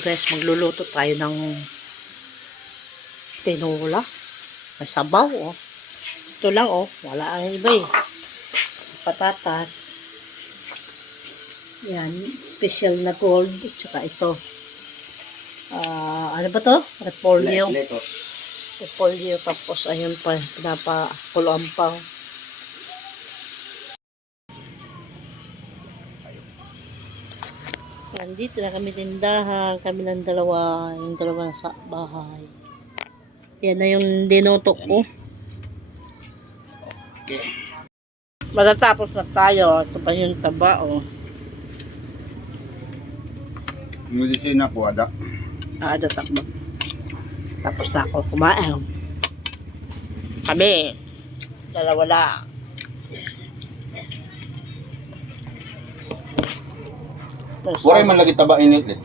Guys, magluluto tayo ng tinola. May sabaw, oh. Ito lang, oh. Wala ang iba, eh. Patatas. Yan. Special na gold. Tsaka ito. Ah, ano ba to? Repolyo. Repolyo. Tapos, ayun pa. Pinapakulo ang Nandito na kami tindahan. Kami lang dalawa. Yung dalawa nasa bahay. Yan na yung dinoto ko. Okay. Matatapos na tayo. Ito pa yung taba, oh. Medisina ko ada. Ada takbo. Tapos na ako kumain. Kami. Dalawa lang. Wala man lagi taba init eh.